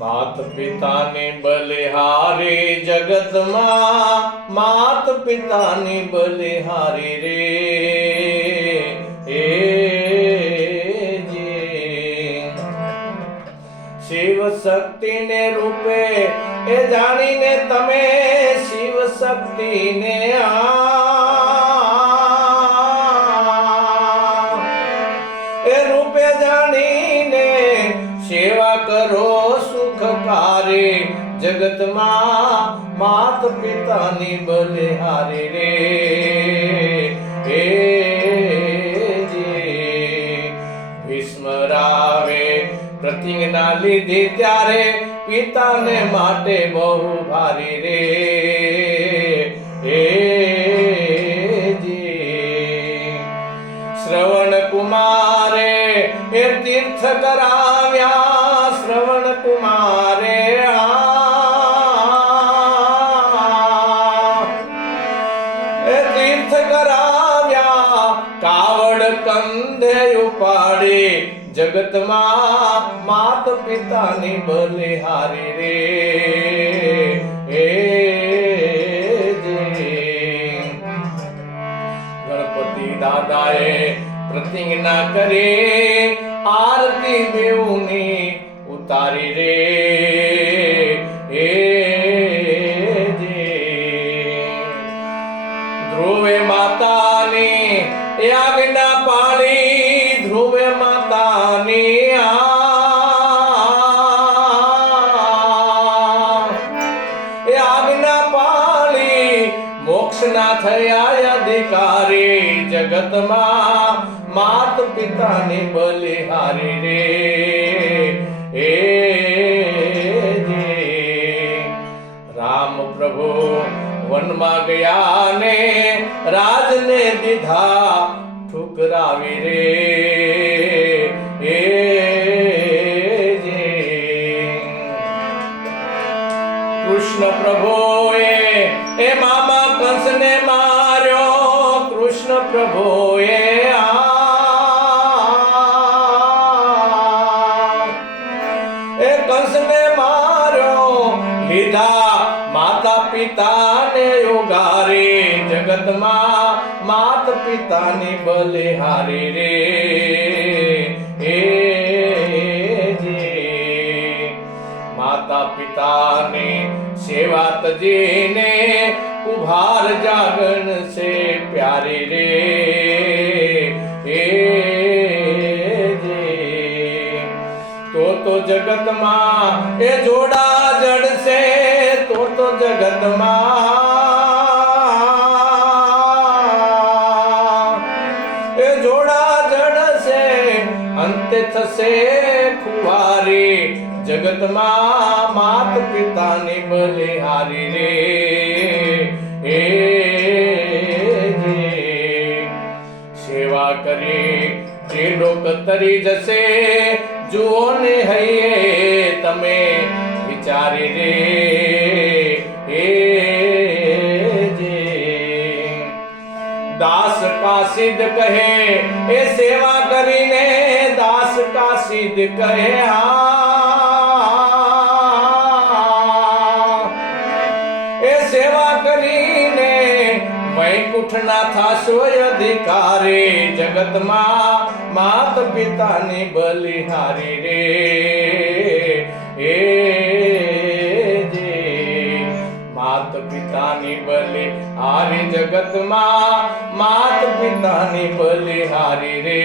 मात पितानी बलिहारी जगत मां, मात पितानी बलिहारी रे शिव शक्ति ने रूपे ए जानी ने तमे शिव शक्ति ने ए रूपे जानी ने सेवा करो सुखकारी जगत मां, मात पितानी बलिहारी रे भीष्मरावे प्रतिज्ञा लीधी त्यारे पिताने माटे बहु भारी रे श्रवण कुमारे ए तीर्थ कराव्या श्रवण कुमारे ए तीर्थ कराव्या कावड़ कंधे उपाड़ी जगत मां, मात पितानी बलिहारी रे गणपति दादाए प्रतिज्ञा करे आरती देवनी उतारी रे ध्रुवे माता ने आज्ञा पाली ध्रुवे माता ने आज्ञा पाली मोक्ष ना थया अधिकारी जगत मां, मात पितानी बलिहारी रे राम प्रभु वन में गया ने राज ने दीधा ठुकरावी रे कृष्ण प्रभु ए मामा कंस ने मार्यो कृष्ण प्रभु कंस ने मार्यो लीधा माता पिता ने उगारे जगत मां, मात पिता ने बलिहारी रे माता पिता ने सेवा तजीने उभार जागन से प्यारी रे तो जगत मां ए जोड़ा जड़ से तो जगत मां ए जोड़ा जड़ से अंते थसे खुवारी जगत मां, मात पितानी बलिहारी रे सेवा करे जे लोक तरी जसे जुओ ने हये तमे विचारी रे दास का सिद्ध कहे ए सेवा करीने दास का सिद्ध कहे ए सेवा करीने वैकुंठ ना था सोय अधिकारी जगत मां, मात पितानी बलिहारी रे मात पितानी बलिहारी जगत मां, मात पितानी बलिहारी रे।